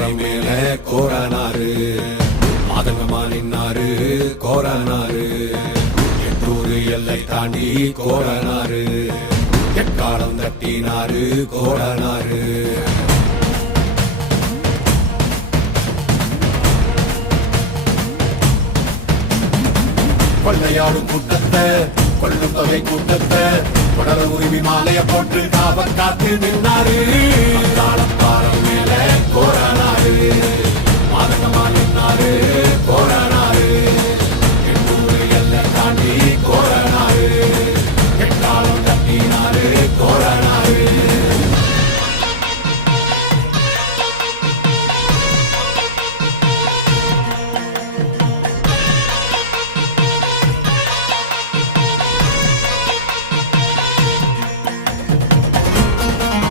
பாறை மேல கோரனாரு மாதங்கமா நின்னாரு கோரனாரு எட்டூரு எல்லை தாண்டி கோரனாரு எக்காலம் தட்டினாரு கோரனாரு கொள்ளையாடும் கூட்டத்தை கொள்ளும் தொகை கூட்டத்தை தொடர உரிமை மாலைய போட்டு காவல் காத்து நின்னாரு